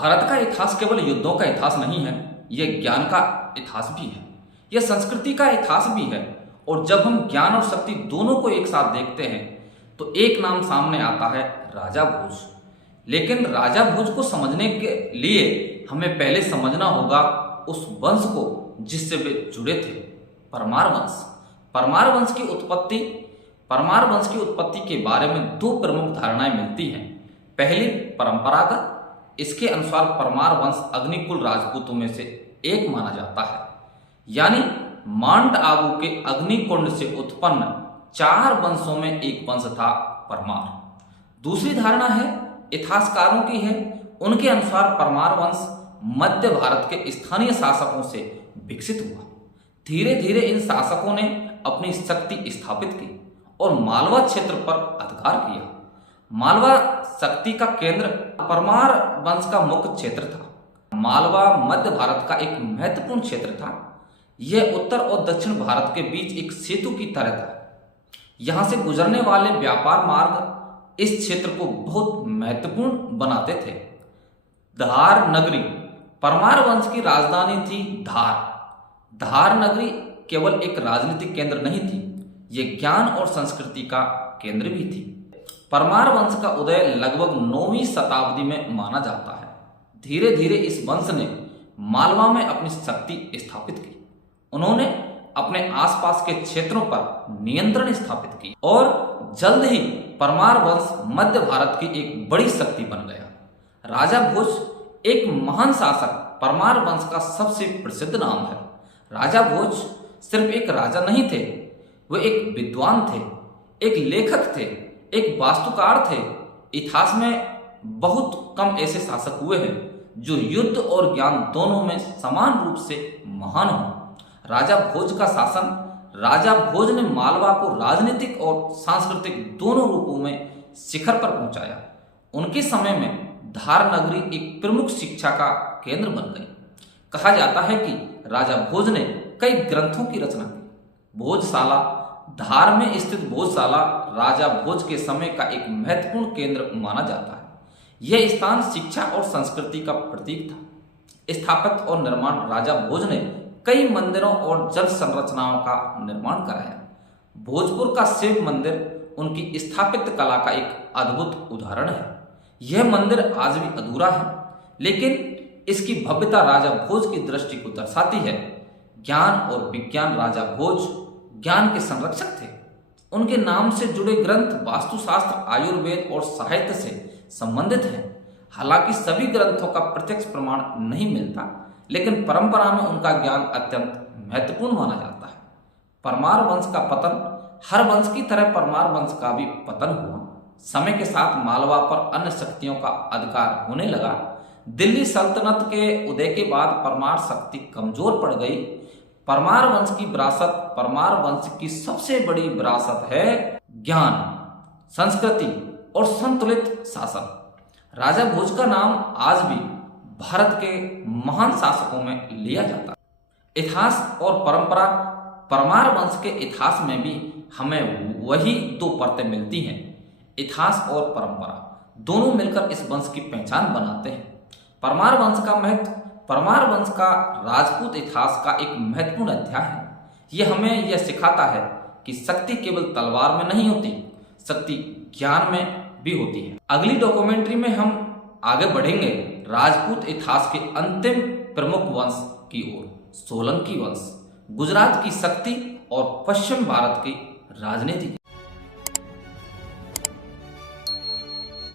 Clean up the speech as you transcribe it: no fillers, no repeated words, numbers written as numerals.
भारत का इतिहास केवल युद्धों का इतिहास नहीं है, यह ज्ञान का इतिहास भी है, यह संस्कृति का इतिहास भी है। और जब हम ज्ञान और शक्ति दोनों को एक साथ देखते हैं तो एक नाम सामने आता है, राजा भोज। लेकिन राजा भोज को समझने के लिए हमें पहले समझना होगा उस वंश को जिससे वे जुड़े थे, परमार वंश। परमार वंश की उत्पत्ति के बारे में दो प्रमुख धारणाएं मिलती हैं। पहली परंपरागत, इसके अनुसार परमार वंश अग्निकुल राजपूतों में से एक माना जाता है, यानी माउंट आबू के अग्निकुंड से उत्पन्न 4 वंशों में एक वंश था परमार। दूसरी धारणा है इतिहासकारों की है, उनके अनुसार परमार वंश मध्य भारत के स्थानीय शासकों से विकसित हुआ। धीरे धीरे इन शासकों ने अपनी शक्ति स्थापित की और मालवा क्षेत्र पर अधिकार किया। मालवा शक्ति का केंद्र परमार वंश का मुख्य क्षेत्र था। मालवा मध्य भारत का एक महत्वपूर्ण क्षेत्र था। यह उत्तर और दक्षिण भारत के बीच एक सेतु की तरह था। यहां से गुजरने वाले व्यापार मार्ग इस क्षेत्र को बहुत महत्वपूर्ण बनाते थे। धार नगरी परमार वंश की राजधानी थी। धार नगरी केवल एक राजनीतिक केंद्र नहीं थी, यह ज्ञान और संस्कृति का केंद्र भी थी। परमार वंश का उदय लगभग 9वीं शताब्दी में माना जाता है। धीरे धीरे इस वंश ने मालवा में अपनी शक्ति स्थापित की। उन्होंने अपने आसपास के क्षेत्रों पर नियंत्रण स्थापित की और जल्द ही परमार वंश मध्य भारत की एक बड़ी शक्ति बन गया। राजा भोज एक महान शासक परमार वंश का सबसे प्रसिद्ध नाम है। राजा भोज सिर्फ एक राजा नहीं थे, वे एक विद्वान थे, एक लेखक थे, एक वास्तुकार थे। इतिहास में बहुत कम ऐसे शासक हुए हैं जो युद्ध और ज्ञान दोनों में समान रूप से महान हो। राजा भोज का शासन, राजा भोज ने मालवा को राजनीतिक और सांस्कृतिक दोनों रूपों में शिखर पर पहुंचाया। उनके समय में धार नगरी एक प्रमुख शिक्षा का केंद्र बन गई। कहा जाता है कि राजा भोज ने कई ग्रंथों की रचना की। भोजशाला, धार में स्थित भोजशाला राजा भोज के समय का एक महत्वपूर्ण केंद्र माना जाता है। यह स्थान शिक्षा और संस्कृति का प्रतीक था। स्थापत्य और निर्माण, राजा भोज ने कई मंदिरों और जल संरचनाओं का निर्माण कराया। भोजपुर का शिव मंदिर उनकी स्थापत्य कला का एक अद्भुत उदाहरण है। यह मंदिर आज भी अधूरा है, लेकिन इसकी भव्यता राजा भोज की दृष्टि को दर्शाती है। ज्ञान और विज्ञान, राजा भोज ज्ञान के संरक्षक थे। उनके नाम से जुड़े ग्रंथ वास्तुशास्त्र, आयुर्वेद और साहित्य से संबंधित हैं। हालांकि सभी ग्रंथों का प्रत्यक्ष प्रमाण नहीं मिलता, लेकिन परंपरा में उनका ज्ञान अत्यंत महत्वपूर्ण माना जाता है। परमार वंश का पतन, हर वंश की तरह परमार वंश का भी पतन हुआ। समय के साथ मालवा पर अन्य शक्तियों का अधिकार होने लगा। दिल्ली सल्तनत के उदय के बाद परमार शक्ति कमजोर पड़ गई। परमार वंश की विरासत, परमार वंश की सबसे बड़ी विरासत है ज्ञान, संस्कृति और संतुलित शासन। राजा भोज का नाम आज भी भारत के महान शासकों में लिया जाता है। इतिहास और परंपरा, परमार वंश के इतिहास में भी हमें वही 2 परतें मिलती हैं। इतिहास और परंपरा दोनों मिलकर इस वंश की पहचान बनाते हैं। परमार वंश का महत्व, परमार वंश का राजपूत इतिहास का एक महत्वपूर्ण अध्याय है। यह हमें यह सिखाता है कि शक्ति केवल तलवार में नहीं होती, शक्ति ज्ञान में भी होती है। अगली डॉक्यूमेंट्री में हम आगे बढ़ेंगे राजपूत इतिहास के अंतिम प्रमुख वंश की ओर, सोलंकी वंश, गुजरात की शक्ति और पश्चिम भारत की राजनीति।